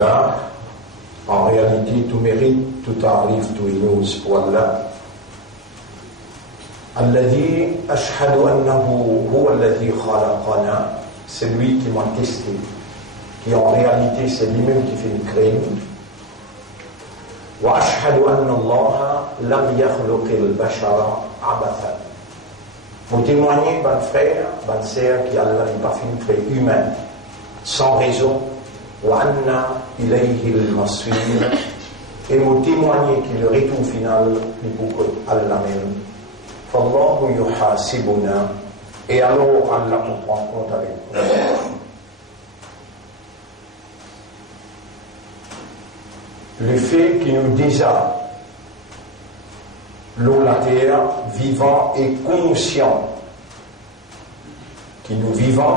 Là, en réalité, tout mérite, tout arrive, tout innose pour Allah. Alladhi ashhadu annahu huwa alladhi khalaqana, c'est lui qui m'a testé, qui en réalité c'est lui-même qui fait une crème. Wa ashhadu anna Allah lam yakhluqil bashara abathan. Pour témoigner, bon frère, bonne sœur, qu'Allah n'a pas fait une créée humaine, sans raison. Wa anna ilayhi al-masir, et vous témoignez que le retour final est pour Allah même. Fallahu yuhasibuna, et alors Allah nous prend compte avec nous. Le fait qu'il nous déjà l'eau, la terre, vivant et conscient, qui nous vivons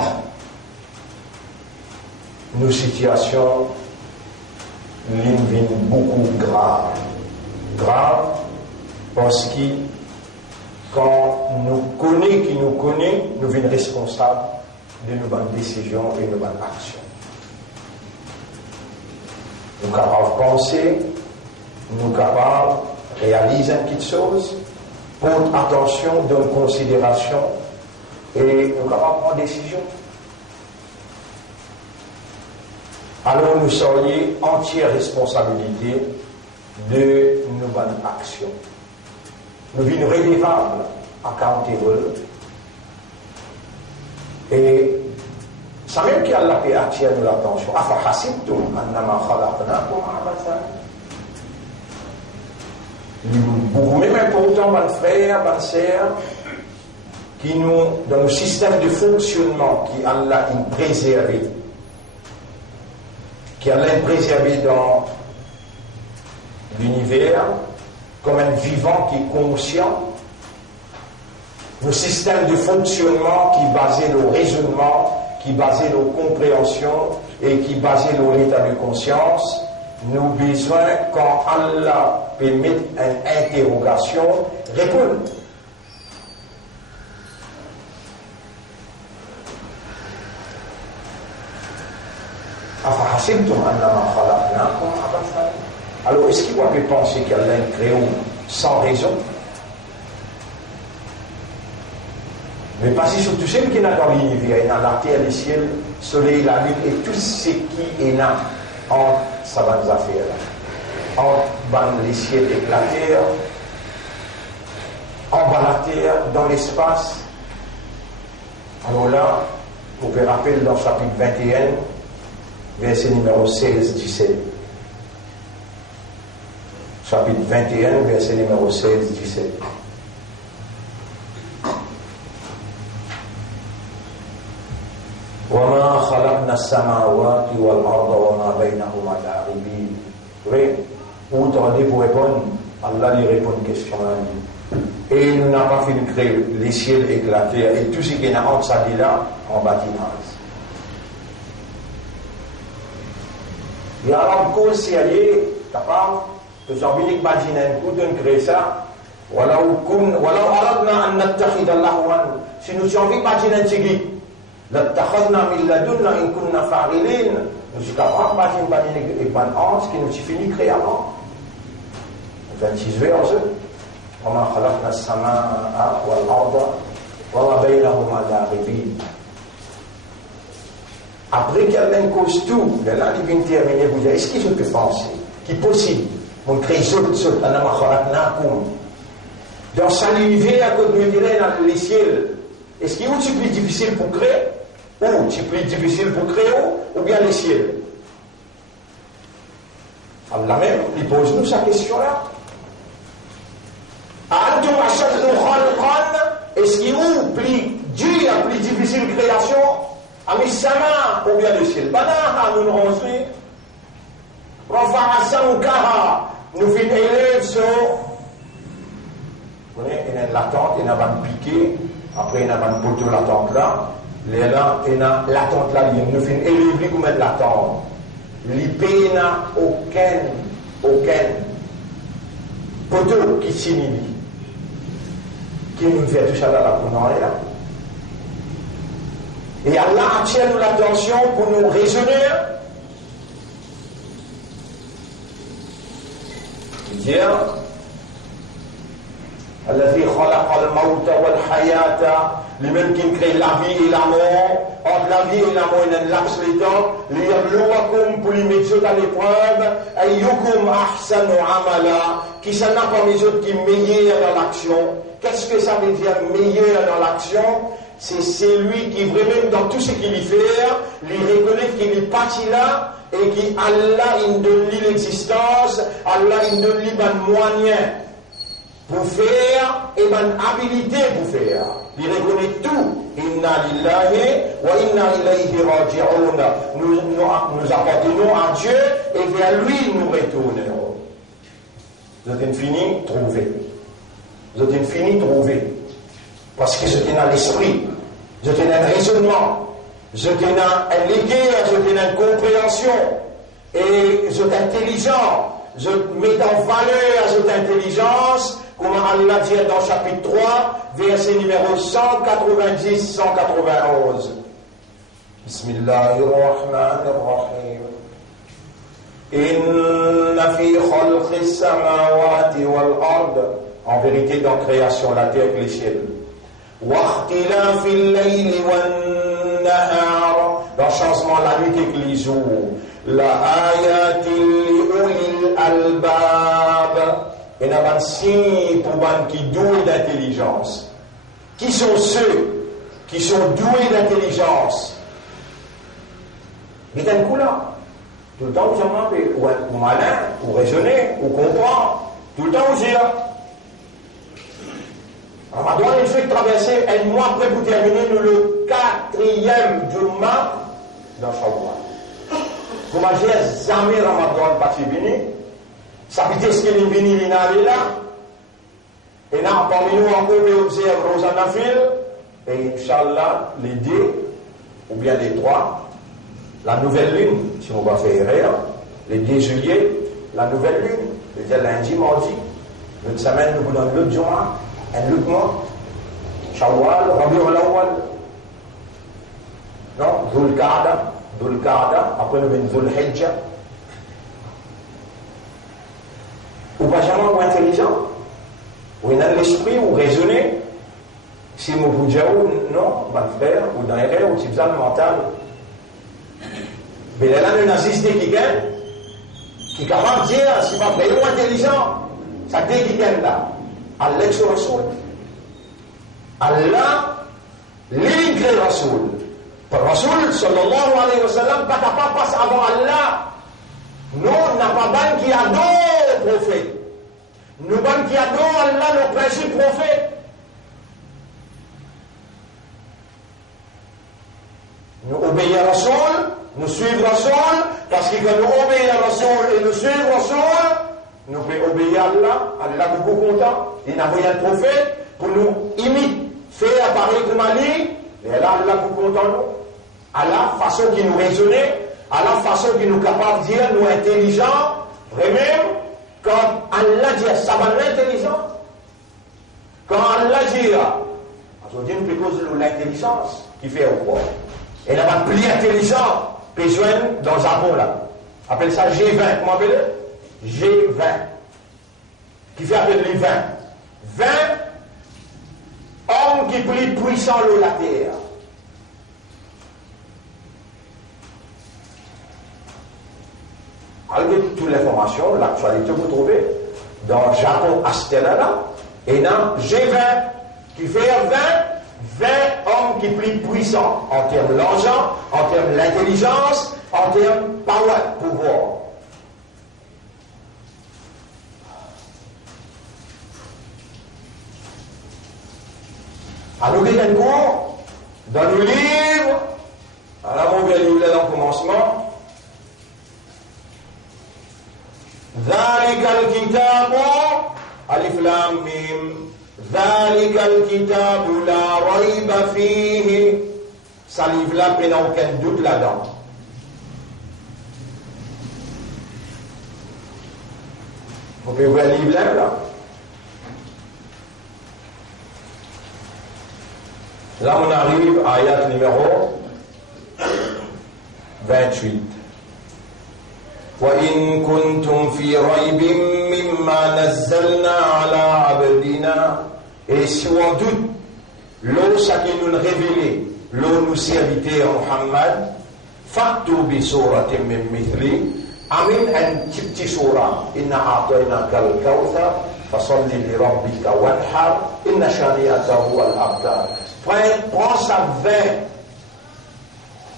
nos situations deviennent beaucoup graves. Graves parce que quand nous connaissons qui nous connaît, nous devenons responsables de nos bonnes décisions et de nos bonnes actions. Nous sommes capables de penser, nous sommes capables de réaliser une petite chose, prendre attention, donner considération et nous sommes capables de prendre des décisions. Alors nous serions entière responsabilité de nos bonnes actions. Nous sommes redevables, accountable. Et ça même qui Allah peut attirer nous l'attention. Afa hasibtum annama khalaqnakum abathan. Beaucoup même important, bonnes frères, bonnes sœurs, qui nous, dans le système de fonctionnement qui Allah a préservé, qui Allah a préservé dans l'univers comme un vivant qui est conscient, le système de fonctionnement qui est basé sur le raisonnement, qui est basé sur la compréhension et qui est basé sur l'état de conscience, nous avons besoin, quand Allah permet une interrogation, répondre. Alors, est-ce qu'il peut penser qu'Allah est créé sans raison? Mais parce que tout ce qui est dans l'univers, il y a la terre, le ciel, le soleil, la lune, et tout ce qui est là, entre sa bonne affaire, entre les ciels et la terre, en bas la terre, dans l'espace. Alors là, vous pouvez rappeler dans le chapitre 21, verset numéro 16-17. Chapitre 21, verset numéro 16-17. وَمَا خَلَقْنَا السَّمَاوَاتِ وَالْأَرْضَ وَمَا بَيْنَهُمَا لَاعِبِينَ. Oui, où attendez pour répondre? Allah lui répond une question là. Et il n'a pas fait de créer les ciels et la terre et tout ce qui est entre ça et là en bâtiment. Et alors, cause si elle est capable, que j'ai envie d'imaginer un coup de créer ça, voilà où aradna an nattakhidha lahwan, si nous avons envie d'imaginer un tigui, l'attakhadna min ladunna in kunna fa'ilin, nous sommes capables d'imaginer une bonne anse qui nous fini créer avant. 26 verset. وما خلقنا السماء والأرض وما بينهما لاعبين. Après qu'Allah cause tout, là il vient terminer, vous dire, est-ce qu'il peut penser, qui est possible, on crée dans sa univers, comme nous dirait dans les ciels, est-ce qu'il est plus difficile pour créer, ou c'est plus difficile pour créer, ou bien les ciels? Allah même, il pose nous sa question-là. Est-ce qu'il est plus dur, plus difficile création? Ami sama ou bien le ciel. Banaha nous renseigner. Rafa'asa kaha nous fin élève sur. Vous voyez, il y a une latente, il y a une piqué, après il y a une poteau latente là. Là, il y a latente là, nous fin élève comme une latente. L'IP n'a aucun poteau qui simile. Qui nous fait tout ça là pour nous là. Et Allah attire nous l'attention pour nous raisonner dire الذي خلق الموت والحياة lui-même qui crée la vie et la mort, entre la vie et la mort il y a un laps de temps, ليبلوكم pour les mettre à l'épreuve, أيكم أحسن عملا, qui s'en a parmi les autres qui est meilleur dans l'action. Qu'est-ce que ça veut dire meilleur dans l'action? C'est celui qui vraiment dans tout ce qu'il fait, il reconnaît qu'il est parti là et qui Allah il donne lui l'existence, Allah il donne lui un moyen pour faire et une habilité pour faire. Il reconnaît tout. Inna lillahi wa inna ilayhi raji'un. Nous appartenons à Dieu et vers lui nous retournons. Vous êtes fini, trouvé. Vous êtes fini, trouvé. Parce que j'étais dans l'esprit, j'étais dans un raisonnement, j'étais dans un équerre, j'étais dans une compréhension, et j'étais intelligent, je mets en valeur cette intelligence, comme Allah dit dans chapitre 3, verset numéro 190-191. Bismillahirrahmanirrahim. Inna fi khalqis samawati wal ard. En vérité, dans la création, la terre et les ciels. واختلاف الليل والنهار, dans le changement de la nuit et les jours. لآيات لأولي الألباب. Et il y a un signe pour les qui sont doués d'intelligence. Qui sont ceux qui sont doués d'intelligence? Il y a un coup là. Tout le temps, vous avez ou malin, ou raisonner, ou comprendre. Tout le temps, vous avez. Ramadan, il fait traverser un mois après pour terminer le 4e jummah dans Shawwal. Vous imaginez jamais Ramadan pas fini. Ça veut dire ce qu'il est venu, il est là. Et là, parmi nous, encore, on observe Rosanna Phil. Et Inch'Allah, les 2, ou bien les 3, la nouvelle lune, si on va faire erreur, les 2 juillet, la nouvelle lune, c'est-à-dire lundi, mardi, une semaine, nous vous donnons l'autre jummah. Un autre mois, Shawwal, Rabi'ul Awwal, non, Dhul Qa'da, après nous venons Dhul Hijja. Ou pas jamais ou intelligent, ou dans l'esprit, ou raisonner, si vous vous dites, non, mon frère, ou dans l'erreur, ou type mental. Mais là, le naziste qui gagne, qui est capable de dire, si pas vrai ou intelligent, ça dit qui gagne là. Allah est Rasoul. Allah, l'île Rasoul. Rasoul, sallallahu alayhi wa sallam, pas capable de passer avant Allah. Nous, on n'a pas ban qui adore le prophète. Nous, ban qui adore Allah, le principe prophète. Nous obéissons à Rasoul, nous suivons Rasoul, parce que quand nous obéissons à Rasoul et nous suivons Rasoul, nous pouvons obéir à Allah, Allah est beaucoup content. Il n'a envoyé un prophète pour nous imiter, faire pareil comme Ali, et là, Allah est beaucoup content nous. À la façon qu'il nous raisonnait, à la façon qu'il nous capable de dire, nous intelligents, vraiment, quand Allah dit, ça va l'intelligent. Quand Allah dit, on dit une cause de l'intelligence, qui fait au quoi? Et là, va plus intelligent, puis joindre dans le Japon là. Appelle ça G20, comment appelle-le? G20, qui fait appeler les 20. 20 hommes qui plus puissants de la terre. Avec toute l'information, l'actualité, vous trouvez dans le Japon, Astelana, et dans G20, qui fait 20 hommes qui plus puissants en termes de l'argent, en termes de l'intelligence, en termes de power, pouvoir. À nous dire un cours, dans le livre, alors on vient lire là dans le commencement, ذلك الكتاب ألف لام ميم ذلك الكتاب لا ريب فيه. Ça livre là, il n'y a aucun doute là-dedans. Vous pouvez ouvrir le livre là. Là, on arrive à ayat numéro 28. وإن كنتم في ريب مما نزلنا على عبدنا. Et si on doute, l'eau ça qui nous révélé, l'eau nous serviteur Muhammad, fatu bi suratin min mithli, amin an petit surah, inna a'tainaka al-kawthar, fasalli li rabbika wanhar, inna shani'aka huwa al-abtar. Prends sa veine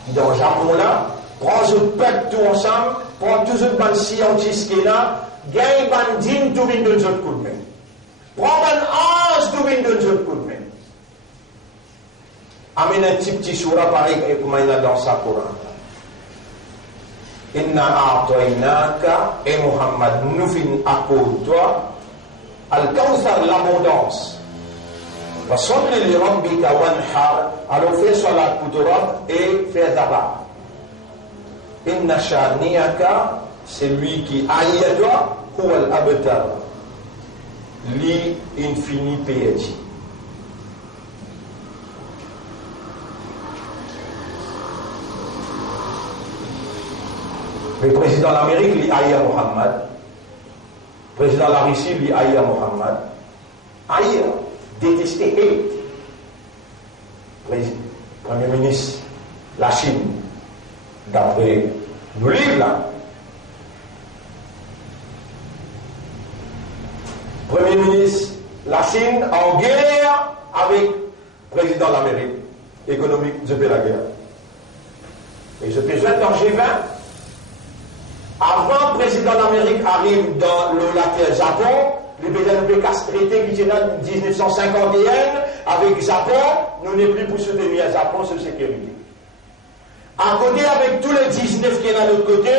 dans le Japon là, prends ce peuple tout ensemble, prends tous les bandes scientifiques qui là, gagne bandine tout vient de notre coup de main. Prends ban ange tout vient de notre coup de main. Amène un petit surah pareil comme il a dans sa Coran. Inna a'tainaka et Muhammad nous fin à toi al-kawthar l'abondance. Fasalli li rabbika wanhar, alors fais salat pour ton Rabb et fais zakat. Inna shani'aka, c'est lui qui haït à toi, huwa al-abtar, li infini péché. Le président de l'Amérique, lui haït à Muhammad. Le président de la Russie, lui haït à Muhammad. Haït, détester, Premier ministre, la Chine, d'après nos livres là. Premier ministre, la Chine en guerre avec le président de l'Amérique, économique depuis la guerre. Et je peux jouer dans G20. Avant le président d'Amérique arrive dans le lac Japon, le président traité qui était en 1951 avec le Japon, nous n'est plus pour soutenir le Japon sur sécurité. À côté, avec tous les 19 qui sont de l'autre côté,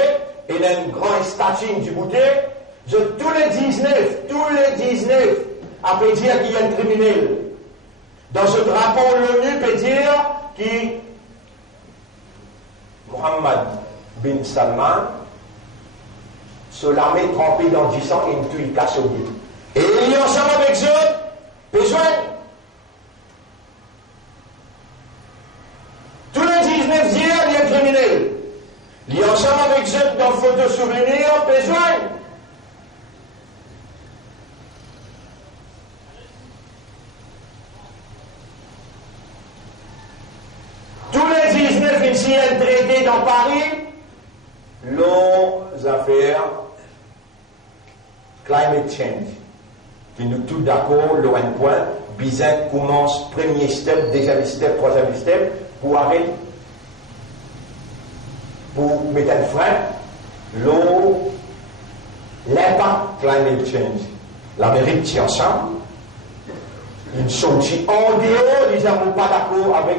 il y a une grande statue du bouquet, tous les 19, après dire qu'il y a un criminel. Dans ce drapeau, l'ONU peut dire que Mohammed bin Salman, sur l'armée trempée dans du sang et une tuile casse au bout. Et il y a ensemble avec eux, besoin. Tous les 19 dieux, il y a un criminel. Il y a ensemble avec eux dans photo souvenir, besoin. Tous les 19 ici, un traité dans Paris, nos affaires climate change, qui nous tous d'accord, le un point, Bizet commence premier step, deuxième step, troisième step, pour arrêter, pour mettre un frein, l'impact climate change. L'Amérique tient ensemble, ils sont en dehors, ils n'ont pas d'accord avec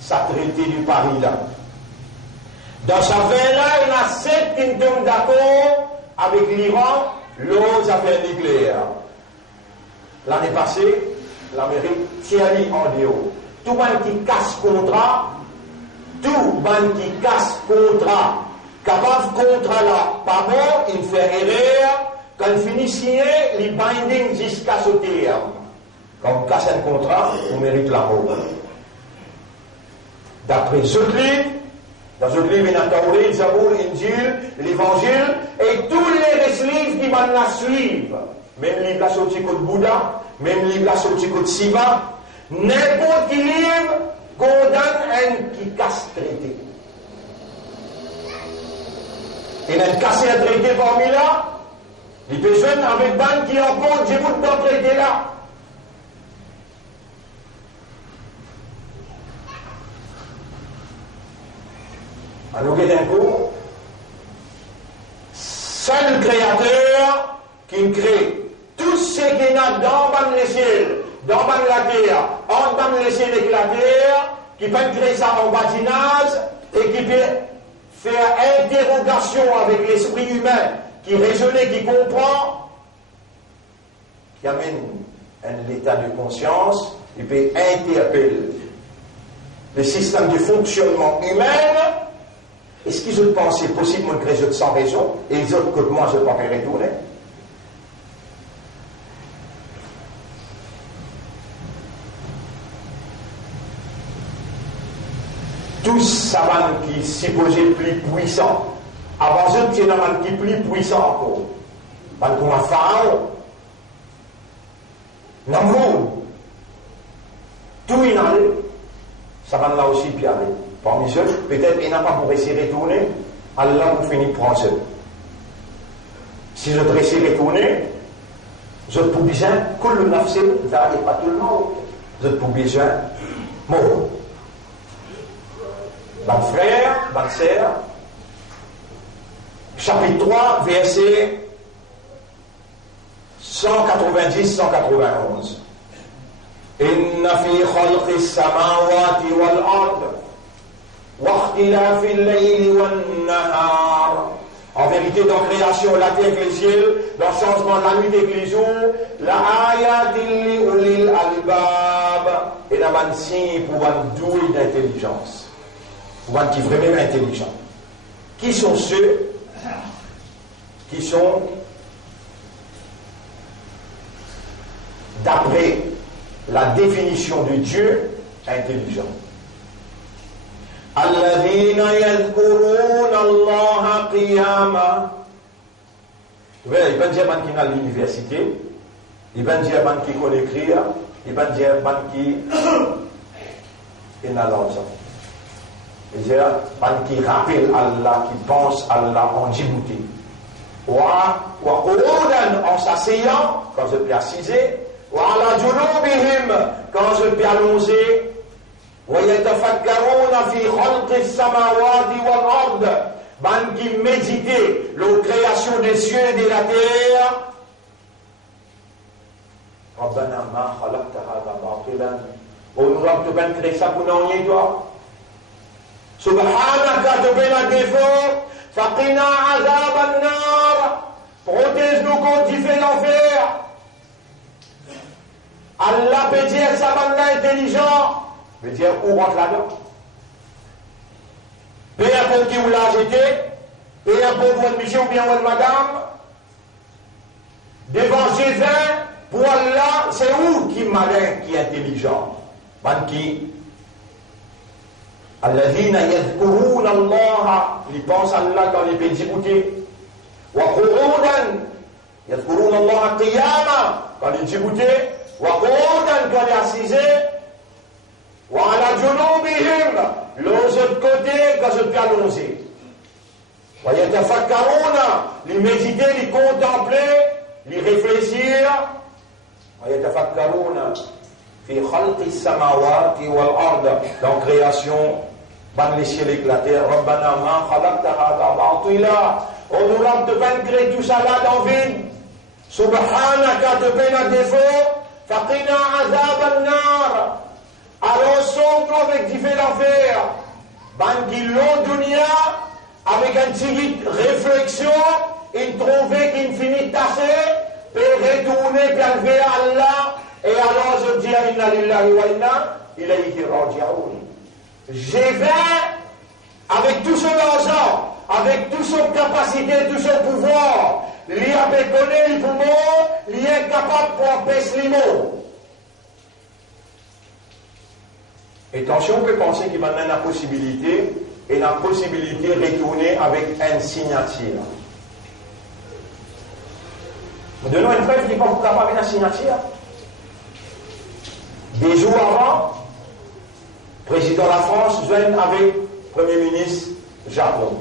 sa traité du Paris là. Dans sa fin là, il y a 7 qui tombent d'accord avec l'Iran, l'autre affaires nucléaires. L'année passée, l'Amérique tient en dehors. Tout le monde qui casse contrat, capable contrat là, pas bon, il fait erreur, quand il finit signer, il binding jusqu'à ce terme. Quand on casse un contrat, on mérite la mort. D'après ce livre, dans ce livre, il y a Tauré, le Zabour, l'Injil, l'Évangile, et tous les livres qui vont la suivre. Même livre la sortie de Bouddha, même livre la sortie de Siva, n'importe quel livre condamne un qui casse traité. Il a cassé un traité parmi là, il peut jouer avec ban qui en compte, j'ai vous dans traité là. Alors, d'un coup, c'est le créateur qui crée tout ce qu'il y a dans le ciel, dans la terre, en bas le ciel et la terre, qui peut créer ça en bâtiment et qui peut faire interrogation avec l'esprit humain, qui raisonne, qui comprend, qui amène un état de conscience, il peut interpeller le système de fonctionnement humain. Est-ce qu'ils ont pensé possible de créer sans raison et les autres que moi je ne peux pas faire retourner? Tous savants qui supposaient plus puissants Avant ça, tu es dans un qui plus puissant encore. Parce qu'on a Pharaon. Namrud. Tout est allé. Ça va là aussi puis aller. Parmi ceux, peut-être il n'a pas pour essayer de retourner. Allah vous finit de prendre ça. Si je te essayer de retourner, je te pour besoin, que le nafsi, ça n'est pas tout le monde. Je te pour besoin, mort. Bon frère, bonne sœur, chapitre 3, verset 190-191. Inna fi khalqi samawati wal ard wa ikhtilafi al-layli wan nahar. En vérité, dans la création, la terre et les cieux, dans le changement de la nuit et les jours, la ayatin li ulil albab, et la man signe pour un doué d'intelligence. Pour un qui est vraiment intelligent. Qui sont ceux qui sont, d'après la définition de Dieu, intelligents? Alladhina yadhkuruna Allah qiyama. Vous voyez, il va dire man qui est à l'université, il va dire man qui connaît écrire, il va dire man qui est dans l'argent. Il va dire man qui rappelle Allah, qui pense Allah en Djibouti. Wa qu'udan en s'asseyant, quand je peux assiser, wa ala junubihim, quand je peux allonger. وَيَتَفَكَّرُونَ فِي خَلْقِ السَّمَاوَاتِ وَالْأَرْضِ. Ben qui méditer la création des cieux et de la terre. رَبَّنَا مَا خَلَقْتَ هَذَا بَاطِلًا. Oh, nous avons bien créé ça pour nous, toi. Subhanaka, tu fais la défaut. Faqina azab an-nar. Protège-nous contre du feu d'enfer. Allah peut dire ça, man intelligent. Je veux dire, où rentre là-dedans? Peu importe qui vous l'a jeté, peu importe votre mission ou bien votre madame, devant Jésus, pour Allah, c'est où qui est malin, qui est intelligent? Man qui? Alladhina yadhkuruna Allah, ils pensent à Allah dans les pays Djibouti. Wa qu'udan, yadhkuruna Allah qiyama, quand les Djibouti, wa qu'udan, quand les assisés. وعلى جنوبهم l'autre côté quand je peux annoncer ويتفكرون les méditer, les contempler, les réfléchir ويتفكرون في خلق السماوات والأرض dans création ban les cieux et la terre ربنا ما خلقت هذا باطلا. On nous a de peine créé tout ça là dans vide. Subhanaka de peine à défaut. Faqina azab an-nar. Alors, sauve-nous avec du feu d'enfer. Bandilon dunia, avec un petit réflexion, il trouvait qu'il finit tassé, peut retourner, puis lever Allah, et alors je dis à Inna lillahi wa inna ilayhi raji'un. J'ai fait, avec tout son argent, avec toute son capacité, tout son pouvoir, lui a béconné les poumons, lui est capable pour empêcher les mots. Et attention, on peut penser qu'il va donner la possibilité, et la possibilité de retourner avec une signature. Nous donnons une preuve qui n'est pas capable d'une signature. Des jours avant, le président de la France joint avec le Premier ministre Japon.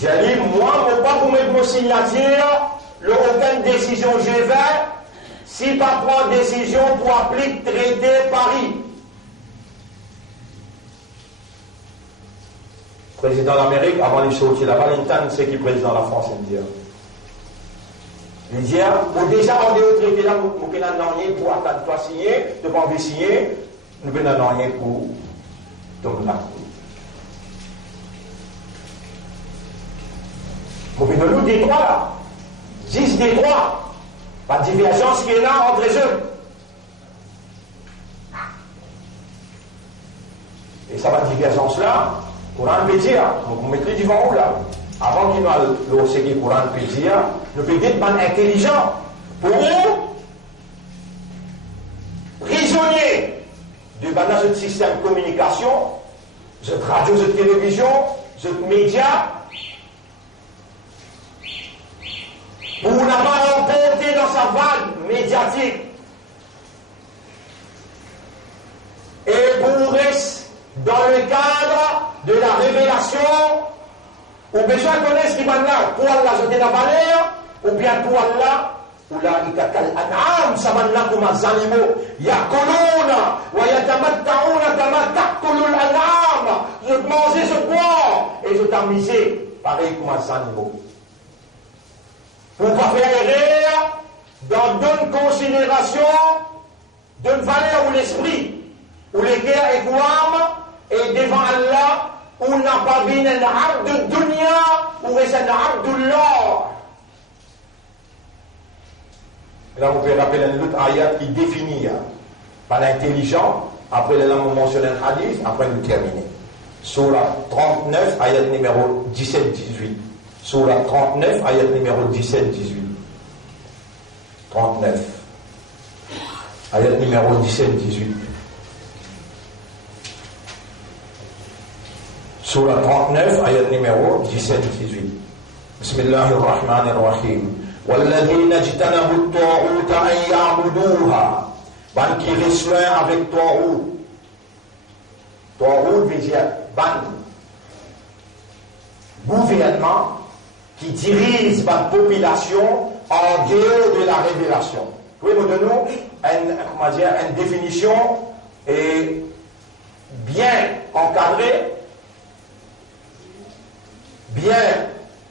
Il a dit, moi, je ne peux pas vous mettre mon signature, aucune décision je vais, si pas prendre décision pour appliquer le traité Paris. Président d'Amérique, avant de sortir la Valentine, c'est qui est président de la France indien. Il dit, déjà, on est au traité là, nous ne pouvons rien pour attendre toi signer, ne pas envie signer, nous ne pouvons rien pour tomber là. Nous pouvons nous des trois là, 10 des trois, pas de divergence qui est là entre eux. Et ça va divergence là. Quran peut dire, vous mettez du vent où là? Avant qu'il nous le séqué Quran peut dire, nous peut dire man intelligent. Pour prisonnier de ce système de communication, cette radio, cette télévision, cette média, pour n'a pas remporté dans sa vague médiatique. Et pour rester dans le cadre de la révélation, ou besoin de connaître ce qui va là, pour Allah, je la valeur, ou bien pour Allah, ou là, il y a quel an'am, ça va là comme des animaux, yakuluna, wa yatamatta'una kama ta'kulul an'am, je te manger, je te bois, et je t'amuser, pareil comme des animaux. Pour ne pas faire erreur, dans d'une considération, d'une valeur ou l'esprit, ou les guerres et couames, et devant Allah, où n'a pas vu un abd de dunya, ou est un abd de l'or. Là, vous pouvez rappeler une autre ayat qui définit par l'intelligent, après là, on mentionne un hadith, après nous terminer. Surah 39, ayat numéro 17-18. Surah 39, ayat numéro 17-18. 39. Ayat numéro 17-18. Surah 39, ayat numéro 17-18. Bismillahirrahmanirrahim. وَالَّذِينَ اجْتَنَبُوا الطَّاغُوتَ أَن يَعْبُدُوهَا. Ban qui reçoit avec Taout. Taout veut dire ban. Gouvernement qui dirige la population en dehors de la révélation. Pouvez-vous me donner une définition et bien encadrée, bien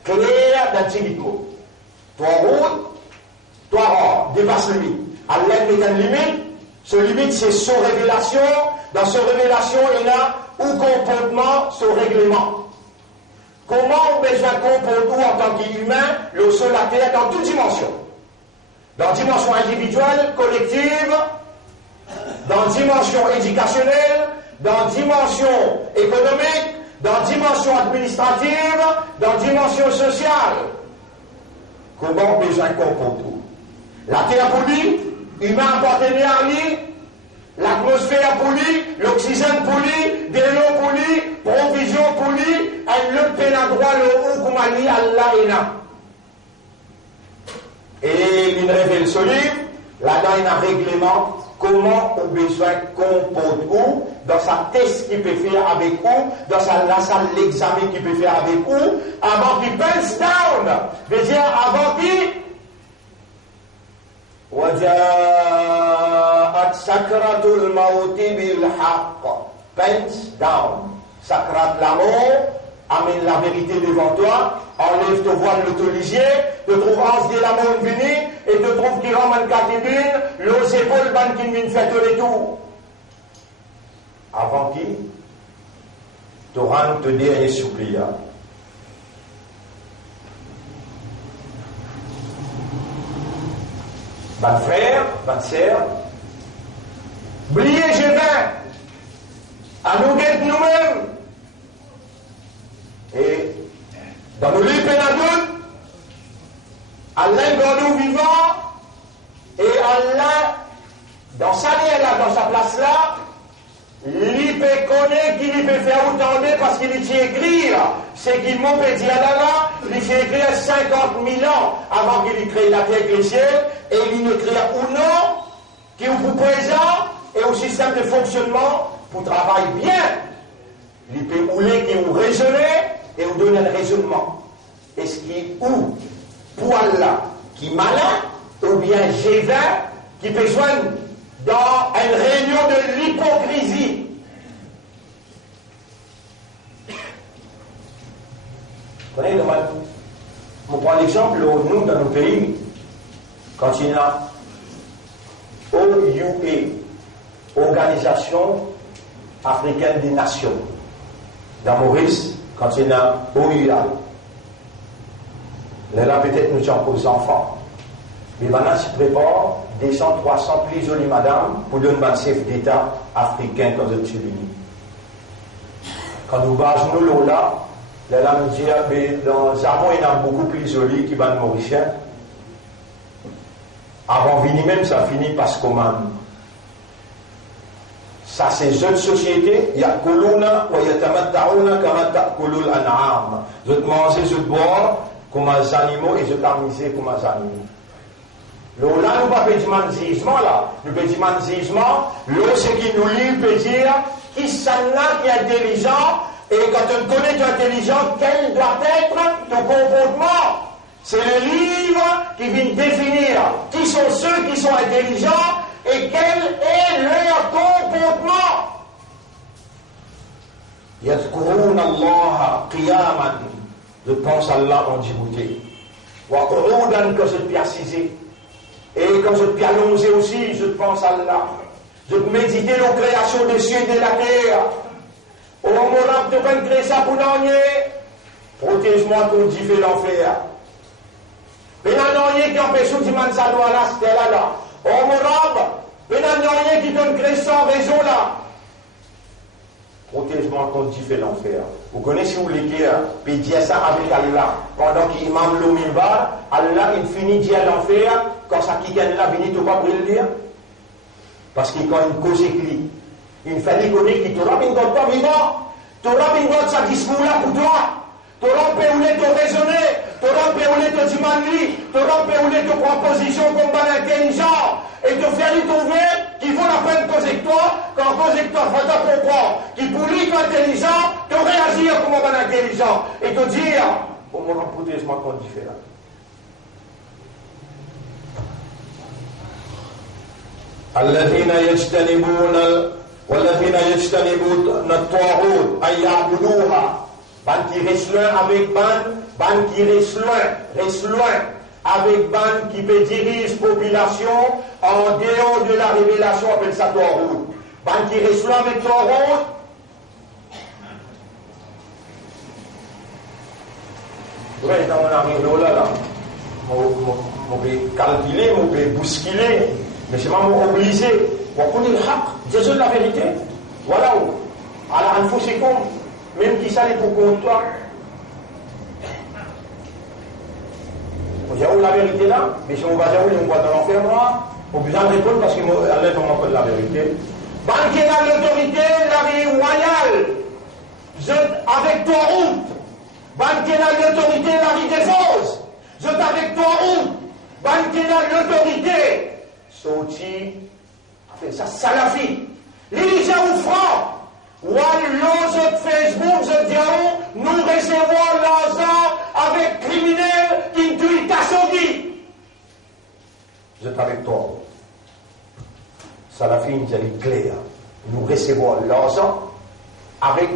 claire d'antiquité. Toi, dépasse limite. Allah met une limite. Ce limite, c'est son révélation. Dans son révélation, il y a un comportement, son règlement. Comment on besoin de comporter en tant qu'humain, le sol à terre, dans toute dimension. Dans dimension individuelle, collective, dans dimension éducationnelle, dans dimension économique, dans dimension administrative, dans dimension sociale. Comment on besoin de comporter? La terre polie, humain appartenait à lui, l'atmosphère polie, l'oxygène poli, de l'eau polie, provision polie, elle le peine à droit le haut comme Ali Allah est là. Et il révèle ce livre, là-dedans il y a un règlement, comment on besoin comporter où, dans sa test qu'il peut faire avec où, dans la salle l'examen qu'il peut faire avec où, avant qu'il pense down, veut dire avant qu'il وَجَاءَتْ سَكْرَةُ الْمَوْتِ بِالْحَقِّ. Pense down. Sakrat la mort, amène la vérité devant toi, enlève ton voile de ton lisier, te trouve ange de la mort venue, et te trouve qui rend un katibine, l'os épaule ban qui vient faire tout les tours. Avant qui te rende te dernier suppliant. Votre frère, votre sœur, oubliez, je viens à nous guetter nous-mêmes. Et dans nos lits pénadoutes, Allah dans nous vivants, et Allah, dans sa ligne là, dans sa place là, il peut connaître qu'il peut faire autant de parce qu'il y écrit là. C'est qu'il m'a dit là, il y écrit 50 000 ans avant qu'il crée la terre et le ciel, et il ne crée ou non, qui vous présent, et au système de fonctionnement, pour travailler bien. Il peut rouler, qui vous raisonner, et vous donner un raisonnement. Est-ce qu'il ou pour Allah, qui malin, ou bien G20, qui peut joindre dans une réunion de l'hypocrisie. Vous voyez, on prend l'exemple, nous, dans nos pays, quand il y a OUA, Organisation Africaine des Nations, dans Maurice, quand il y a OUA, là, peut-être nous sommes aux enfants. Mais maintenant, se prépare 200, 300 plus jolies madames pour donner un chef d'État africain comme aux États-Unis. Quand nous basons nous là nous dit, dans le Japon, il y en a beaucoup plus jolies qui vont Mauritian. Avant venir même, ça finit par se commander. Ça, c'est une société, il y a Kuluna, ou il y a Tamattaouna, Kamata Kulul An'am. Je te mange, je te bois, comme les animaux et je t'amusais comme les animaux. Là, nous ne pas dire jugement là, nous peut dire jugement, là, ce qui nous lit peut dire qui s'en qui est intelligent, et quand on connaît ton intelligent, quel doit être ton comportement. C'est le livre qui vient définir qui sont ceux qui sont intelligents et quel est leur comportement. يذكرون الله قياما, je pense à Allah en Djibouti. وقعودا, quand je te assisé. Et quand je te allongé aussi, je pense à Allah. Je te méditer la création des cieux et de la terre. Au moment où tu vas créer ça pour l'année, protège-moi qu'on dit fait l'enfer. Mais l'année qui empêche de demander ça doit là, c'était là. Au moment où l'année qui donne créer sans raison là. Protège-moi contre Dieu fait l'enfer. Vous connaissez où les guerres, puis dire ça avec Allah. Pendant qu'il m'a le minbar, Allah il finit de dire l'enfer, quand ça qui gagne là, venez tout pas pour le dire. Parce qu'il y a une cause écrit. Il fallait connaître qu'il t'aura une bonne pas vivant. T'auras une bonne sa discours là pour toi. T'auras péoulé ton raisonner. T'auras péoulé ton humanité. T'auras péoulé ton proposition comme ban intelligent. Et te faire trouver qui vaut la peine causer que toi, quand causer que toi, faut te comprendre, qui pour lui intelligent, te réagir comme un ban intelligent. Et te dire, bon, mon protège-moi contre différent. الذين يجتنبون والذين يجتنبون الطاغوت أن يعبدوها. Ban qui reste loin avec ban qui reste loin avec ban qui peut diriger population en dehors de la révélation, appelle ça Torah. Ban qui reste loin avec Torah. Oui, dans mon ami là, on peut calculer, on peut bousculer, mais c'est vraiment obligé. On connaît le haq, Jésus la vérité. Voilà où. Alors, il faut c'est comme, même qui ça pour contre toi. J'ai où la vérité là, mais si on va dire où on va dans l'enfer noir, on peut bien répondre parce qu'il allait vraiment pas la vérité. Banquier a l'autorité, la vie royale, avec toi route. Banquier a l'autorité, la vie des fausses. Je avec toi route. Banquier a l'autorité. Sorti, ça salafi. Les gens ou francs. Ou alors, Facebook, je dis, nous recevons l'argent avec criminels qui tuent ta saudi. Je suis avec toi. Salafi, nous allons clair. Nous recevons l'argent avec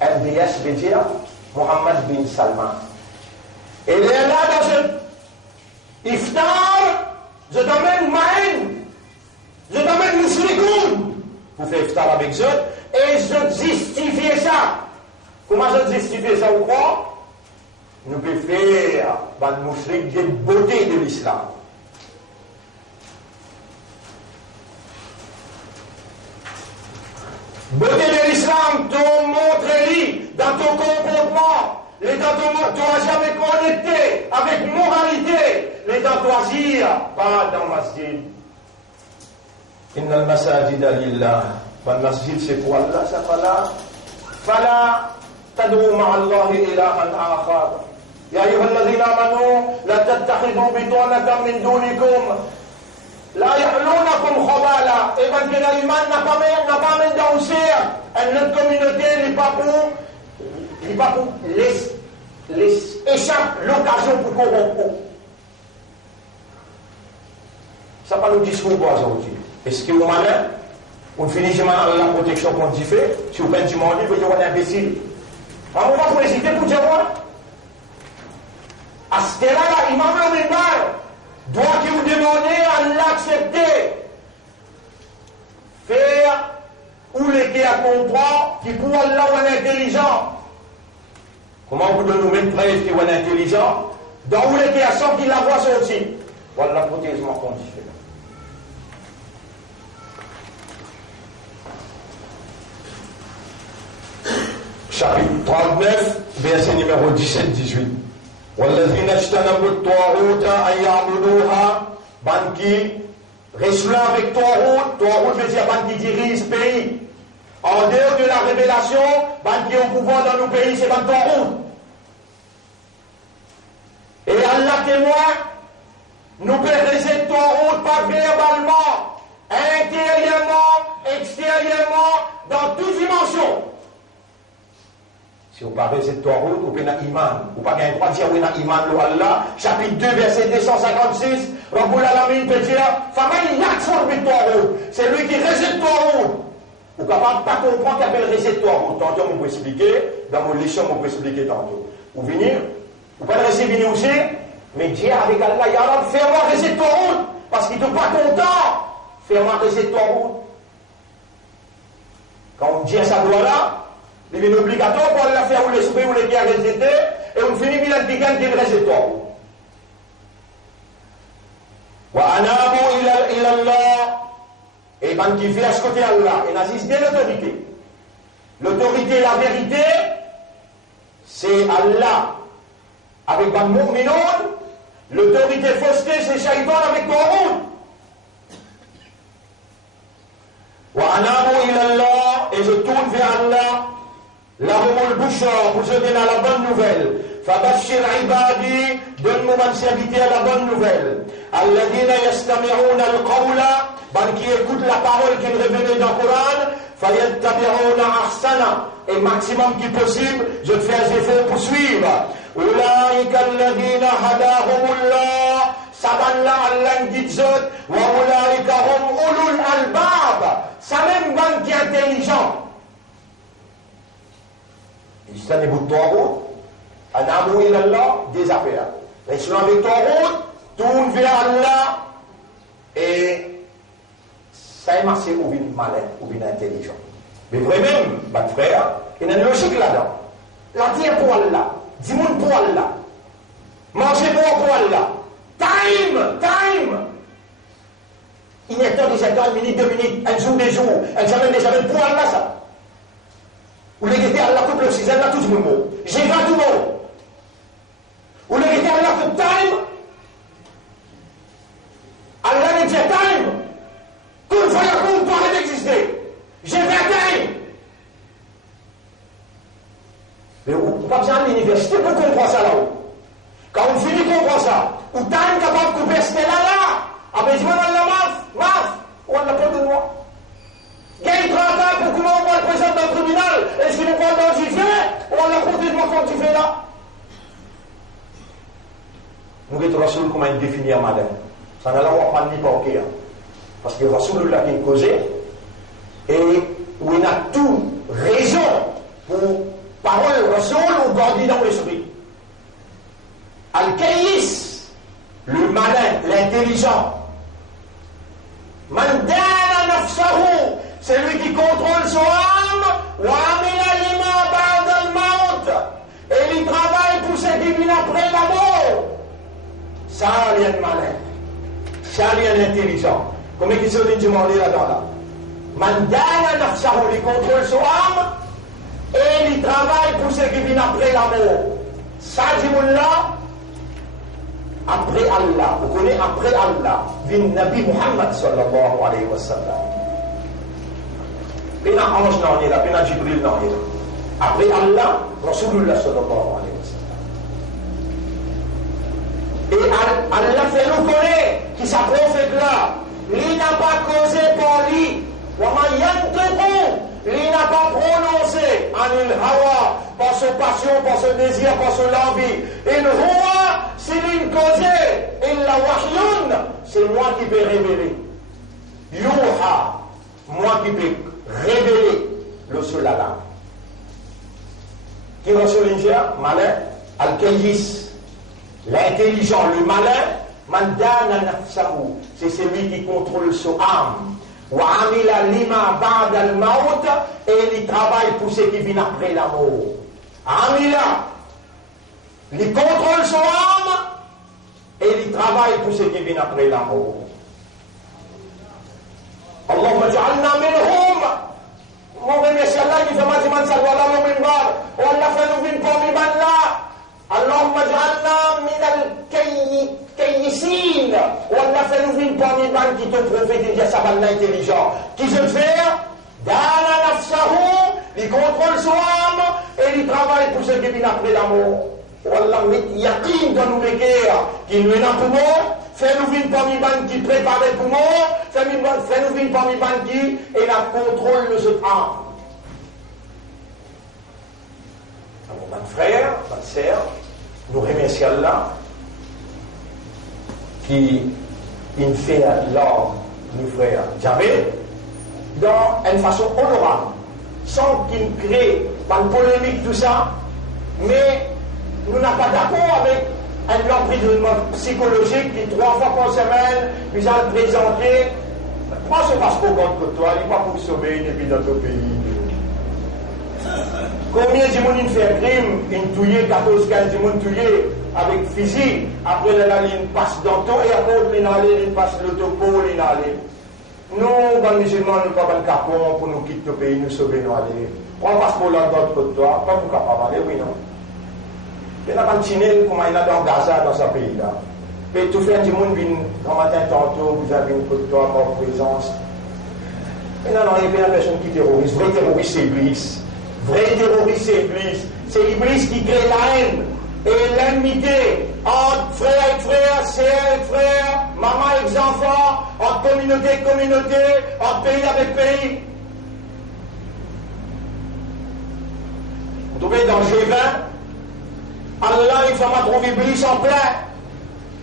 MBS, veut dire Mohammed bin Salman. Et là, dans ce iftar, je t'emmène Maïn, je t'emmène Mousslikoun pour faire iftar avec eux. Et je justifie ça. Comment je justifie ça ou quoi? Nous pouvons faire dans le mousselik des beautés de l'islam. Beauté de l'islam, ton montre-lui dans ton comportement, les dans ton agir avec honnêteté, avec moralité, les dans ton agir, pas dans le masjid. Inna al-masajida lillah. والمسجد c'est pour Allah, ça فلا تدعوا مع الله إلها آخر يا أيها الذين آمنوا لا تتخذوا بطانة من دونكم لا يحلونكم خبالا. Et quand l'imam n'a pas même dansé, notre communauté n'est pas pour les échappe l'occasion pour corrompre. Ça pas le discours aujourd'hui. Est-ce que vous m'avez on finit jamais la protection qu'on dit fait, si vous faites du monde, vous êtes un imbécile. Alors on va pour hésiter pour dire moi. À ce là, l'imam le minbar doit que vous demandez à l'accepter. Faire ou l'été à comprendre qui pour Allah est intelligent. Comment vous donnez nous-mêmes preuve qu'il est intelligent? Dans où l'été à sortir la voix sortie. Voilà la protection qu'on dit fait. Chapitre 39, verset numéro 17-18. والذين اجتنبوا الطاغوت أن يعبدوها, ban qui reste là avec Taout veut dire ban qui dirige ce pays. En dehors de la révélation, ban qui est au pouvoir dans nos pays, c'est ban Taout. Allah témoin, nous périsons de route pas verbalement, intérieurement, extérieurement, dans toute dimension. Si vous parlez de route, vous pouvez iman. Vous pouvez pas droit de dire oui, iman, Allah, chapitre 2, verset 256, Rabbul Alamin peut dire, Faman yakfur bit-taghut, c'est lui qui rejette route. Vous ne pouvez pas comprendre qu'il appelle rejette route. Tantôt, on peut expliquer, dans mon leçon, on peut expliquer tantôt. Vous venir, vous pouvez rester venir aussi, mais dire avec Allah, Ya Rab, fais-moi rejette route, parce qu'il n'est pas content. Fais-moi rejette route. Quand on dit ça doit là, il est obligatoire pour la faire ou l'esprit ou les biens rejetés, et on finit par l'antiquant qui est rejeté. Wa anabu ila Allah, et ben qui fait à ce côté Allah, et n'assiste bien l'autorité. L'autorité, la vérité, c'est Allah avec ban mu'minun, l'autorité fausseté, c'est Shaitan avec Tawhid. Wa anabu ila Allah, et je tourne vers Allah. Lahumul bushra, pour se donner la bonne nouvelle. Fabashir ibadi, donne-moi mon serviteur la bonne nouvelle. Alladina yastami'una al-qawla, qui écoutent la parole qui est révélée dans le Coran, fayattabi'una ahsana, et maximum qui possible, je te fais un effort pour suivre. Ulaika alladina hadahumullah, sabanla Allah guide wa ulaika hum ulul albab, ça même ban qui est intelligent. Ça n'est pas de Tawhid, anamu ila Allah, des affaires. L'islam avec Tawhid, tourne vers Allah, et ça est marqué ou bien malin, ou bien intelligent. Mais vraiment, mon frère, il y a une logique là-dedans. La terre pour Allah, dis-moi pour Allah, manger pour Allah, time. Il y a temps, des temps, 1 minute, 2 minutes, un jour, des jours, un jamais, des jamais, pour Allah ça. Ou les gars, Allah coupe le ciseau, Allah tout le monde. J'ai 20 tout le monde. Ou les gars, Allah coupe time. Allah dit time. Qu'on voit qu'on doit arrêter d'exister. J'ai 20 time. Mais on n'a pas besoin de l'université pour comprendre ça là-haut. Quand on finit de comprendre ça, ou time capable de couper ce là. Ah ben, je vois Allah maf. On n'a pas de droit. Gagne 30 ans pour comment on va le présenter dans le tribunal. Est-ce qu'il nous parle dans le fait? On l'a compté de moi quand tu fais là. Nous avons Rasoul comment il définit un malin. Ça n'a pas ni pas ok. Parce que Rasoul l'a causé. Et où il a tout raison pour parole Rasoul ou garder dans l'esprit. Al-Kayis, le malin, l'intelligent. Man dana nafsahu, c'est lui qui contrôle son âme, et il travaille pour ce qui vient après la mort. Ça, il y a de malin. Ça, il y a d'intelligent. Comment il se dit demander là-dedans là? Mandana nafsahu, il contrôle son âme, et il travaille pour ce qui vient après la mort. Ça, dis-moi après Allah, vous connaissez après Allah, vient Nabi Muhammad sallallahu alayhi wa sallam. Pena ange non est là, pena Jibril non est là. Après Allah, Rasulullah sallallahu alayhi wa sallam. Et Allah fait nous connaître qui sa prophète là, lui n'a pas causé pour lui, lui n'a pas prononcé anil hawa, par sa passion, par son désir, par son envie. Il huwa, c'est lui causé, il la wahyun, c'est moi qui peux révéler. Yuha, moi qui peux révéler le seul Allah. Qui va sur l'india? Malin, al-Kayis, l'intelligent, le malin, mandana nafsahu, c'est celui qui contrôle son âme. Wa amila lima ba'da al-maut, et il travaille pour ce qui vient après la mort. Amila, il contrôle son âme, et il travaille pour ce qui vient après la mort. Allahumma ja'alna minhum. Mon remercie Allah qui fait ma salwa la minbar. Allah fait nous vivre parmi là. Allahumma ja'alna min al-kayyisin. Allah fait nous vivre parmi qui te prophète et ça va l'intelligent. Qui se fait? Dana nafsahu, il contrôle son âme et il travaille pour ce qui vient après la mort. Wallah, met yaqin dans nous les guerres, qui nous est dans le poumon, fait-nous vivre parmi les banques qui préparent le poumon, fait-nous vivre parmi les banques qui et la contrôle de cette âme. Alors, mon frère, ma sœur, nous remercions Allah qui il fait l'ordre, nos frères, jamais, dans une façon honorable, sans qu'il crée pas de polémique, tout ça, mais nous n'avons pas d'accord avec un emprisonnement psychologique qui 3 fois par semaine nous a présenté. Moi, ce passeport contre toi, il n'est pas pour sauver depuis notre pays. Combien de gens fait un crime, une touillée, 14, 15 gens touillés avec physique, après la ligne passe dans tout et après il passe l'autopole, il allait. Nous, les musulmans, nous ne sommes pas capable pour nous quitter le pays, nous sauver, nous aller. On passe pour l'autre côté, toi, pas nous capables d'aller, oui, non. Il y a un Chine, comme il y a dans Gaza, dans ce pays-là. Et tout fait, du monde vient, un matin, tantôt, vous avez une côte, toi, en présence. Et non, il y a une personne qui terrorise. Vrai terroriste, c'est Iblis. Vrai terroriste, c'est Iblis. C'est Iblis qui crée la haine et l'ennemité entre frère et frère, sœur et frère, maman et enfants, entre communauté et communauté, entre pays avec pays. Vous trouvez dans G20, Allah, il faut trouver Iblis en plein.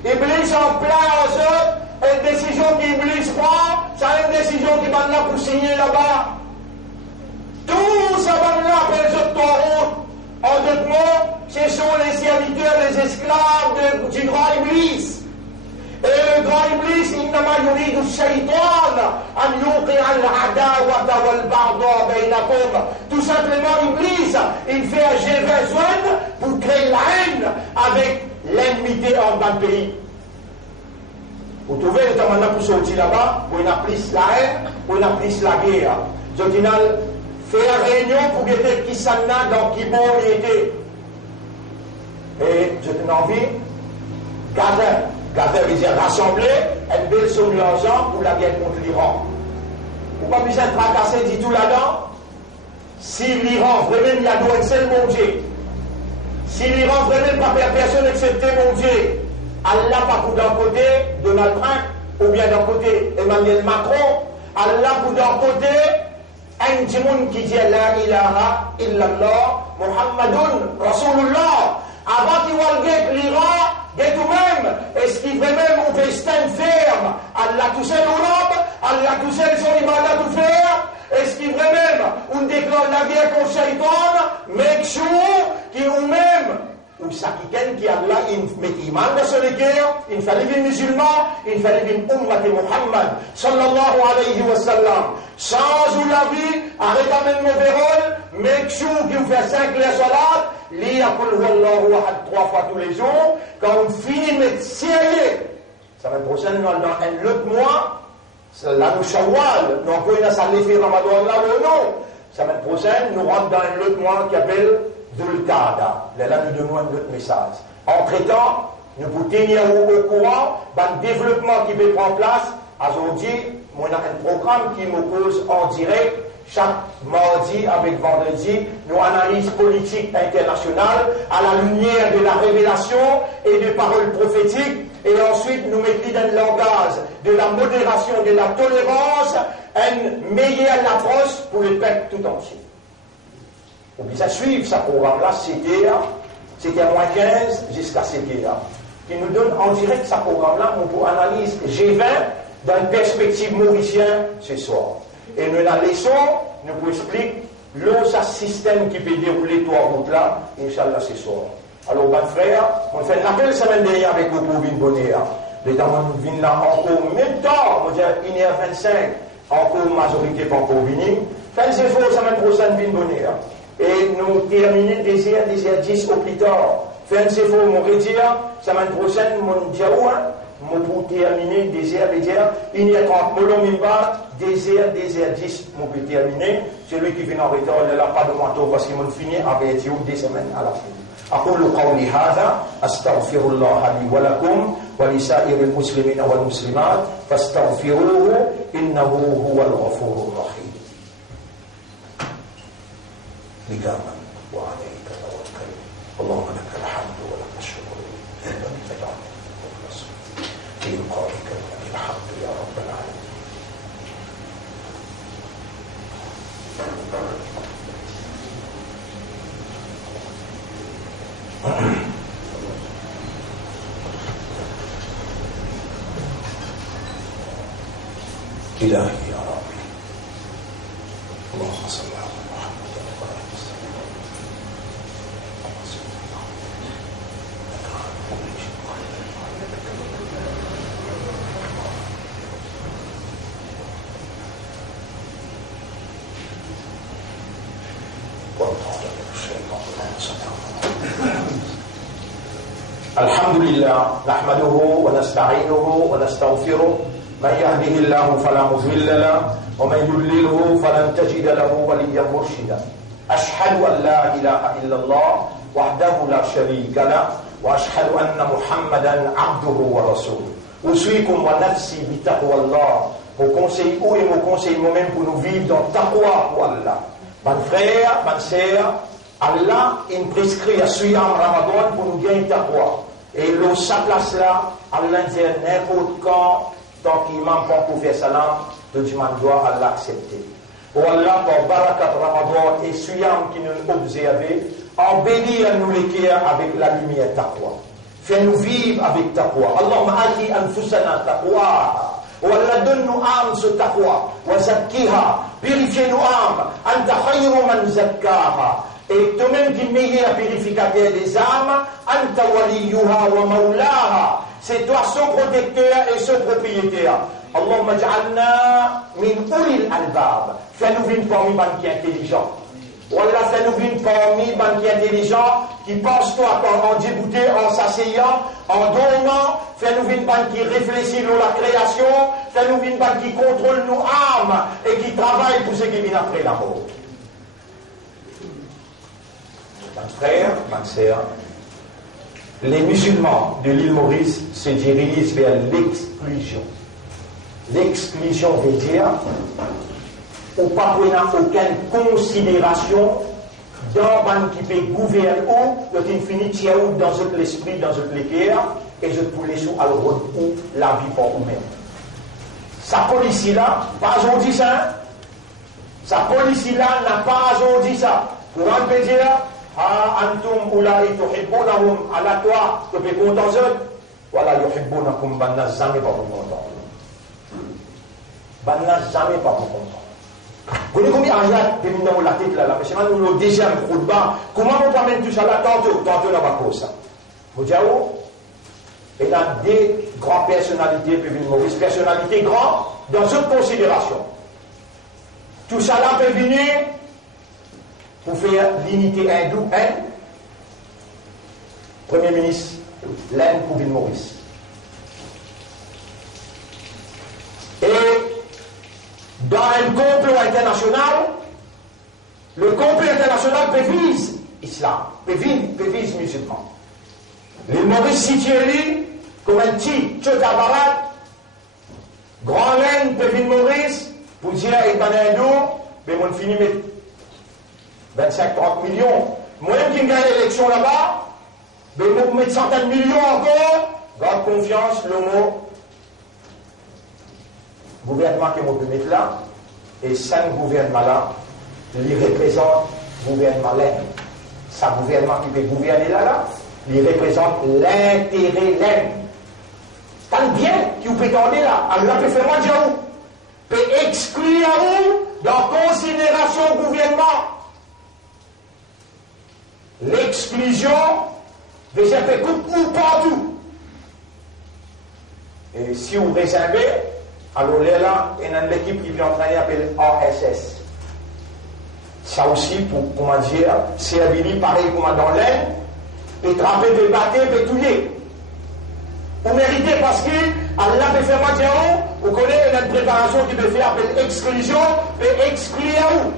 Iblis en plein aux autres, et une décision qu'Iblis prend, c'est une décision qui va là pour signer là-bas. Tout ça va là pour les autres route. En d'autres mots, ce sont les serviteurs, les esclaves du grand Iblis. Et le grand Iblis, إنما يريد الشيطان أن يوقع العداوة والبغضاء بينكم. Tout simplement, Iblis, il fait un G20 pour créer la haine avec l'ennemité en un pays. Vous trouvez le temps maintenant pour sortir là-bas, pour une plus la haine, pour une plus la guerre. Jotinal fait une réunion pour guetter qui s'en a dans qui bon il était. Et je t'ai envie, Gaver veut dire rassembler, une belle somme d'argent pour la guerre contre l'Iran. Pourquoi pas besoin de tracasser du tout là-dedans? Si l'Iran vraiment il y a un seul mon Dieu, si l'Iran vraiment pas personne excepté mon Dieu, Allah pas pour d'un côté Donald Trump, ou bien d'un côté Emmanuel Macron, Allah pour d'un côté un monde qui dit la ilaha illallah Muhammadun Rasulullah. Avant qu'il voit l'Iran, il tout même, est-ce qu'il veut même on fait stand ferme? Allah tout seul l'Europe, Allah tout seul son ibadah tout faire. Est-ce qu'il veut même on déclare la guerre contre Shaitan, make sure qu'il ou même ou ça qui a là, il met iman dans cette guerre, il fallait les musulmans, il fallait les ummat de Muhammad, sallallahu alayhi wa sallam. Sans ou la vie, arrêtez même mauvais rôle, make sure qu'il vous fait 5 les salades, lis à Qul huwallahu ahad 3 fois tous les jours, quand on finit de sérieux. Ça va être prochaine dans un autre mois, là nous Shawwal, nous encore une salle de Ramadan là ou non. Ça va être prochaine, nous rentrons dans un autre mois qui appelle Zulqada. Là, nous donnons notre message. Entre-temps, nous vous tenir au courant d'un développement qui va prendre place. Aujourd'hui, on a un programme qui m'oppose en direct chaque mardi avec vendredi, nos analyses politiques internationales à la lumière de la révélation et des paroles prophétiques. Et ensuite, nous mettons dans le langage de la modération, de la tolérance, une meilleure approche pour le peuple tout entier. On peut suivre ce programme-là, c'était à moins 15 jusqu'à CTA, qui nous donne en direct ce programme-là pour analyse G20 dans une perspective mauricienne ce soir. Et nous la laissons, nous vous expliquer l'autre système qui peut dérouler 3 routes-là, Inch'Allah ce soir. Alors, ben frère, on fait un appel semaine dernière avec le Covid Bonheur. Les dames viennent là encore même temps, on dit 1h25, encore majorité pas encore venir. Faites des efforts semaine prochaine, Vin Bonheur. Et nous terminer désir 10 au plus tard. Faites des efforts, mon redire, semaine prochaine, mon diaouin, mon pour terminer désir, 1h30, mon mimba, désir 10, mon peut terminer. Celui qui vient en retard, il n'a pas de manteau parce qu'il m'a fini avec 10 semaines à la fin. أقول قولي هذا أستغفر الله لي ولكم ولسائر المسلمين والمسلمات فاستغفروه إنه هو الغفور الرحيم لقاما وعليك توكل اللهم لك الحمد في قولك الحمد يا رب العالمين. إلهي يا ربي اللهم صل على محمد وعلى آله وسلم. الحمد لله نحمده ونستعينه ونستغفره، من يهده الله فلا مضل له ومن يضلله فلن تجد له وليا مرشدا. أشهد أن لا إله إلا الله وحده لا شريك له وأشهد أن محمدا عبده ورسوله. أوصيكم ونفسي بتقوى الله. Mon conseil ou et mon conseil moi-même pour nous vivre dans taqwa pour Allah. Mon frère, ma sœur, Allah il prescrit à Suyam Ramadan pour nous gagner taqwa. Et l'eau sa place là, Allah dit n'importe quand, tant qu'il m'a pas pour faire salam, le dimanche doit Allah accepter. Oh Allah, par barakat Ramadan et Suyam qui nous observe, embellit à nous les cœurs avec la lumière taqwa. Fais-nous vivre avec taqwa. Allahumma ati anfusana taqwa. Oh Allah, donne-nous âme ce taqwa. Wa zakkiha. Purifiez-nous âme. Anta khayru man zakkaha. Et toi-même qui es meilleur purificateur des âmes, anta waliyuha wa maulaha. C'est toi son protecteur et son propriétaire. Allahumma ja'alna min ulil albab. Fais-nous vivre parmi les gens qui sont intelligents. Wallah, fais-nous vivre parmi les gens qui sont intelligents, qui pensent toi en débouté, en s'asseyant, en dormant. Fais-nous vivre parmi qui réfléchissent sur la création. Fais-nous vivre parmi qui contrôlent nos âmes et qui travaillent pour ce qui vient après la mort. Mon frère, ma sœur, les musulmans de l'île Maurice se dirigent vers l'exclusion. L'exclusion veut dire ou pas prendre aucune considération dans un qui peut gouverner ou qui finit dans l'esprit, dans le cœur, et je peux les sous à ou la vie pour vous-même. Sa police là, pas aujourd'hui ça. Sa police là n'a pas aujourd'hui ça. Pour un peu dire, ah, antum ulai tuhibbunahum ala toi, tu peux content eux. Voilà, yuhibbunakum banna jamais pas vous content. Banna jamais pas vous content. Vous voyez combien d'ayats de nous la tête là, parce que nous le deuxième khutba, comment on peut mettre tout ça là, tantôt n'a pas cause ça. Vous dites il y a des grandes personnalités, puis une mauvaise personnalité grande, dans cette considération. Tout ça là peut venir pour faire l'unité hindoue, Premier ministre, l'Inde pour l'île Maurice. Et dans un complot international, le complot international peut viser l'islam, peut viser musulman. L'île Maurice située comme un petit chotabarat, grand laine peut l'île Maurice, pour dire et dans hindou, mais on finit avec 25-30 millions. Moi-même qui gagne l'élection là-bas, mais on peut mettre centaines de millions encore, garde confiance, le mot gouvernement que on peut mettre là, et 5 gouvernements là, il représente le gouvernement l'Inde. Ça gouvernement qui peut gouverner là, il représente l'intérêt l'Inde. Tant bien qui vous peut tendre là, Allah peut faire dire où, peut exclure où, dans considération gouvernement. L'exclusion, déjà peut couper partout. Et si vous réservez, alors là, il y a une équipe qui vient entraîner appelée ASS. Ça aussi, pour, comment dire, servir pareil comme dans l'aine, et trapper des bâtés, et touiller. Vous méritez parce que Allah peut faire mentir, vous connaissez une préparation qui peut faire appelée exclusion, et exclure où.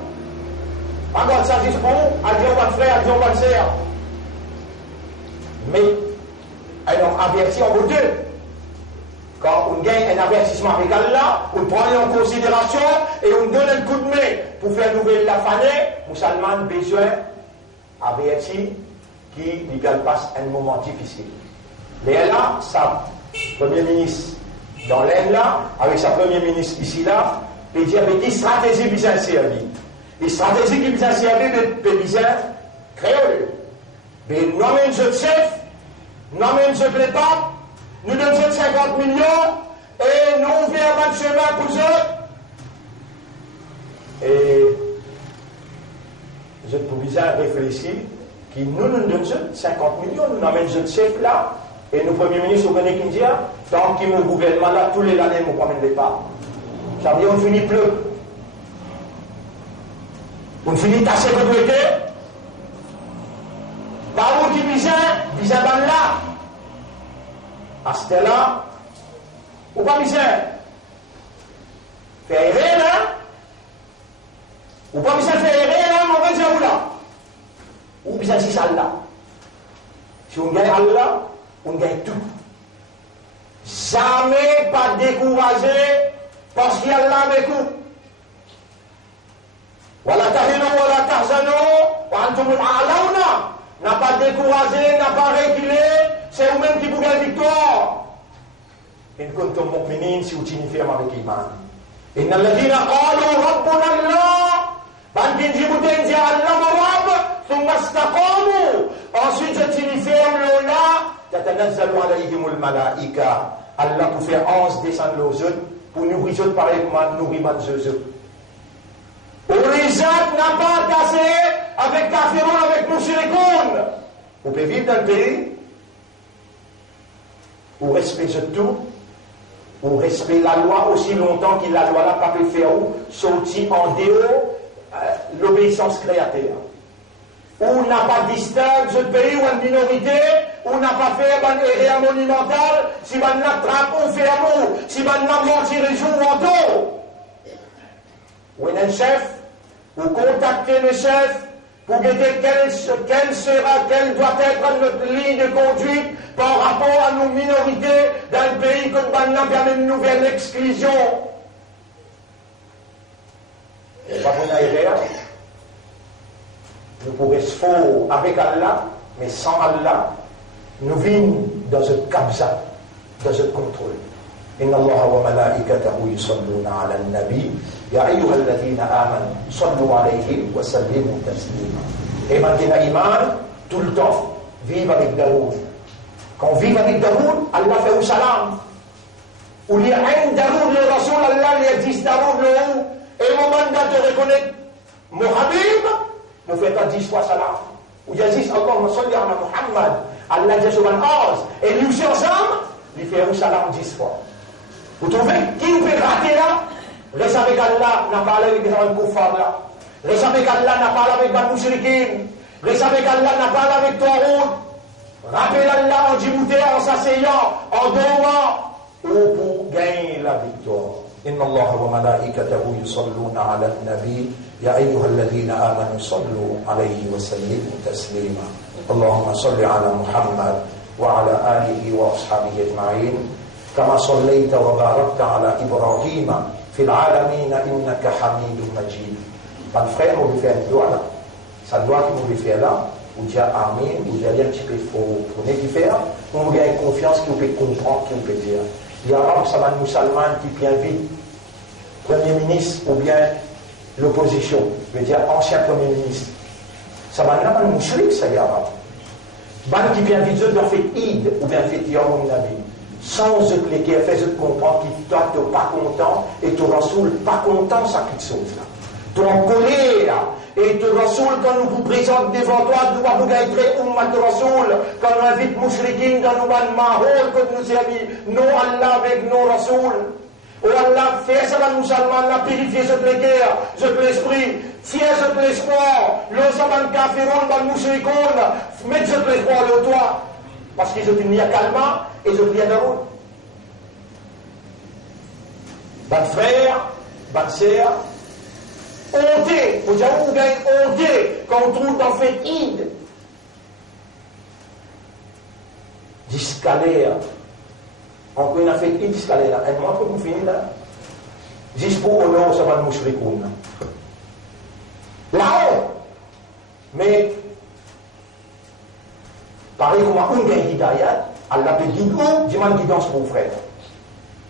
Encore ça, c'est pour vous, à dire votre frère, à dire votre sœur. Mais, alors, avertir en vous deux. Quand on gagne un avertissement avec Allah, on prend en considération et on donne un coup de main pour faire nouvelle la fanée, musulman a besoin d'avertir qui lui passe un moment difficile. Mais là, ça Premier ministre dans l'Inde là, avec sa première ministre ici là, et dire avec qui stratégie bizarre servi. Et stratégie qui bizarre servi de bizarre créole. Mais nous-mêmes je chef, nous-mêmes je prépare, nous donnons 50 millions et nous ouvrons un chemin pour eux. Et je peux bizarre réfléchir qui nous donnons 50 millions, nous n'amènons ce chef là, et nos premiers ministres au Bénin qui disent, tant qu'ils m'ont gouvernement là, tous les années, nous ne promènent pas. Ça veut dire on finit plus. On finit tasser de côté. Par où qui bizarre là. À ce là, ou pas bizarre. Faire errer là. Ou pas bizarre faire errer là, mon frère, ou là. Ou bizarre si ça là. Si on gagne Allah, on gagne tout. Jamais pas découragé parce qu'il y a Allah avec vous. Wala tahinu wala tahzanu wa antumul a'launa. N'a pas découragé, n'a pas reculé, c'est vous-même qui vous gagnez victoire. In kuntum mu'minin, si vous tenez ferme avec iman. Inna alladhina qalu rabbuna Allah. Bankin jibutin dia Allah marab, thumma istaqamu. Ensuite, je tenais ferme là, tatanazzalu alayhimul malaika. Allah pour faire 11 descendre aux autres, pour nous briser pareil comme nous riman zeux. Orizat n'a pas cassé avec Kafiroun, avec Moussirikoun. Vous pouvez vivre dans le pays où respecte tout, où respecte la loi aussi longtemps que la loi n'a pas pu faire où sortir en dehors l'obéissance créateur. Où n'a pas distingué ce pays ou une minorité, où n'a pas fait un erreur monumentale, si on n'a trappe ou fait amour, si on n'a menti les jours ou en dos. Ou un chef, vous contactez le chef pour guetter quelle doit être notre ligne de conduite par rapport à nos minorités dans le pays que nous avons une nouvelle exclusion. Et pas pour erreur. Nous pourrions se faire avec Allah, mais sans Allah, nous vivons dans un kabza, dans un contrôle. إن الله وملائكته يصلون على النبي يا أيها الذين آمنوا صلوا عليه وسلموا تسليما. Et maintenant, Iman, tout le temps, vive avec Daoud. Quand on vit avec Daoud, Allah fait un salam. Ou il y a un Daoud, le Rasoul, Allah, il y a 10 Daoud, le haut. Et au moment de reconnaître mon Habib, nous faisons 10 fois salam. Ou il y a 10, Allahumma salli ala Muhammad, Allah dit sur un 11. Et nous aussi ensemble, il fait un salam 10 fois. Vous trouvez qui vous fait rater là? Reste avec Allah, n'a pas parlé avec des gens koufars là. Reste avec Allah, n'a pas parlé avec des mouchriquins. Reste avec Allah, n'a pas parlé avec toi route. Rappelle Allah en Djibouti, en s'asseyant, en dormant, ou pour gagner la victoire. Inna Allah wa malaikatahu yusalluna ala al-nabi ya ayyuha alladhina amanu sallu alayhi wa sallimu taslima. Allahumma salli ala Muhammad wa ala alihi wa ashabihi ajma'in. كما صليت وباركت على إبراهيم في العالمين إنك حميد مجيد. Mon frère, on lui fait un doigt là. Ça doit qu'il nous fait là. Ou dire Amin, ou dire un petit peu pour nous faire. On gagne confiance qu'il peut comprendre, qu'il peut dire. Il y a un ça va nous musulman qui vient vite. Premier ministre ou bien l'opposition. Je veux dire ancien premier ministre. Ça va n'a pas nous mouchrik, ça y a pas. Ban qui vient vite, doit faire Id ou bien fait Yom Nabi. Sans expliquer, fait comprendre que toi, tu n'es pas content et tu Rasoul pas content, ça quelque chose là. Tu es en colère et tu Rasoul, quand nous vous présentons devant toi, nous allons vous gagner Ummat Rasoul, quand nous invite Mouchrikin dans nos ban Mahol, quand nous avons dit non Allah avec nos Rasoul. Oh Allah, fais ça dans nous Salman, la purifier ce guerre, ce l'esprit, fier ce l'espoir, le Saban Kafiron, dans Mouchrikon, mettre ce l'espoir de toi. Parce qu'ils ont mis à calmant et ils ont mis à Daoud. Ban frère, ban sœur, honté, vous savez où vous gagnez honté quand on trouve dans le fait Id. Discalaire. Encore une affaire Id, discalaire. Et moi, pour vous finir là, juste pour honneur, ça va nous mouchrikoun. Là-haut. Mais, pareil comme on gagne hidayat, Allah te guide où? Dis-moi une guidance pour vous, frère.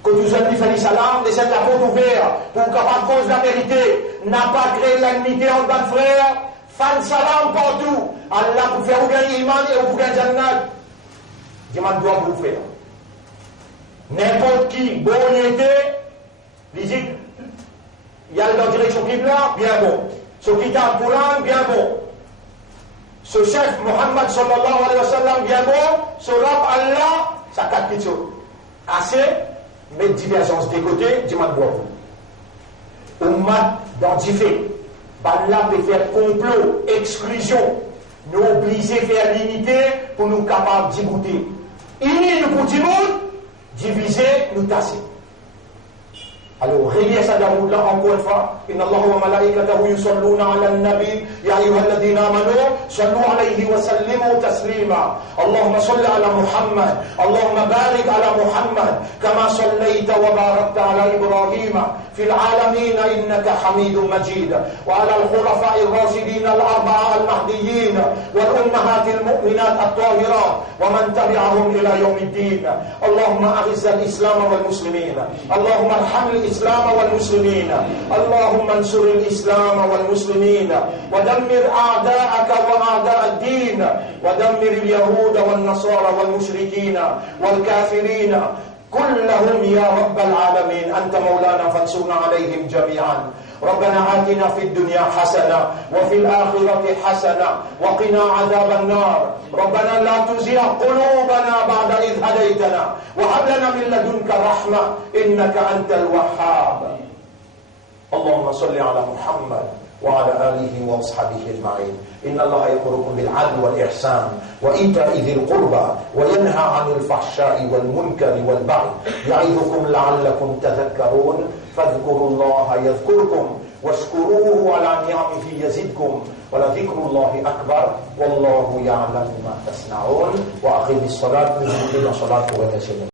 Que tu aimes lui faire salam, laissez la porte ouverte pour capable cause la vérité. N'a pas créé l'amitié entre votre frère. Fan salam partout. Allah pour faire ouvrir l'iman et pour faire jannat. Dis-moi une doigt pour vous, frère. N'importe qui, bon il était, il dit, il y a la direction qui là, bien bon. Ce qui t'a pour l'âme, bien bon. Ce chef, Muhammad sallallahu alayhi wa sallam, bien bon. Ce rab Allah, ça quatre petites choses. Assez, mais divergence des côtés, dis-moi de boire. Ummat dans différents. Allah peut faire complot, exclusion, nous obliger à faire l'unité pour nous capables d'y goûter. Unis nous pour du monde, diviser, nous tasser. Alors, reliez ça dans là encore une fois. Inna Allah wa malaikatahu yusalluna ala an-nabi ya ayyuhalladhina amanu sallu alayhi wa sallimu taslima. Allahumma salli ala Muhammad. Allahumma barik ala Muhammad kama sallaita wa barakta ala Ibrahim fil alamin innaka Hamidum Majid. Wa ala al-khulafa'i ar-rashidin al-arba'a al-mahdiyyin wal ummahat al-mu'minat at-tahirat wa man tabi'ahum ila yawm ad-din. Allahumma a'izz al-islam wal muslimin. Allahumma arham الإسلام والمسلمين اللهم انصر الإسلام والمسلمين ودمر أعداءك وأعداء الدين ودمر اليهود والنصارى والمشركين والكافرين كلهم يا رب العالمين أنت مولانا فانصرنا عليهم جميعا ربنا آتنا في الدنيا حسنة وفي الآخرة حسنة وقنا عذاب النار ربنا لا تزغ قلوبنا بعد إذ هديتنا وهب لنا من لدنك رحمة إنك أنت الوهاب اللهم صل على محمد وعلى آله وأصحابه أجمعين إن الله يأمركم بالعدل والإحسان وإيتاء ذي القربى وينهى عن الفحشاء والمنكر والبغي يعظكم لعلكم تذكرون فاذكروا الله يذكركم واشكروه على نعمه يزدكم ولذكر الله أكبر والله يعلم ما تصنعون وأقم الصلاة من صلاة